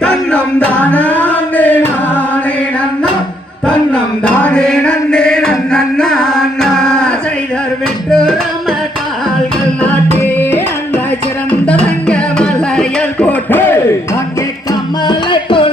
தன்னம் தானே நானே நன்னம் தன்னம் தானே நன்னே நன்னா செய்தர் வெற்று நம்ம கால்கள் நாட்டே அந்த சிறந்த ரங்க மலையல் போட்டு. அங்கே கமலை போட்டு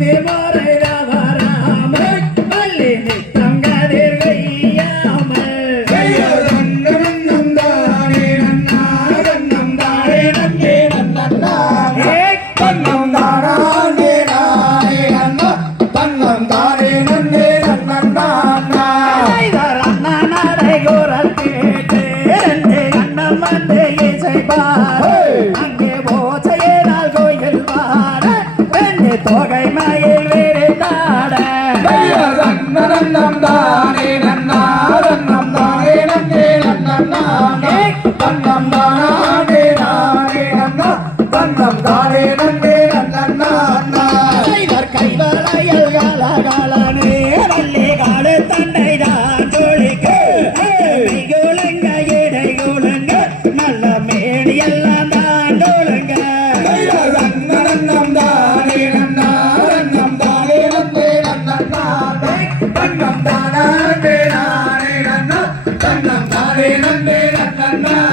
mesmo! தன்னம் தானே நன்னே I'm not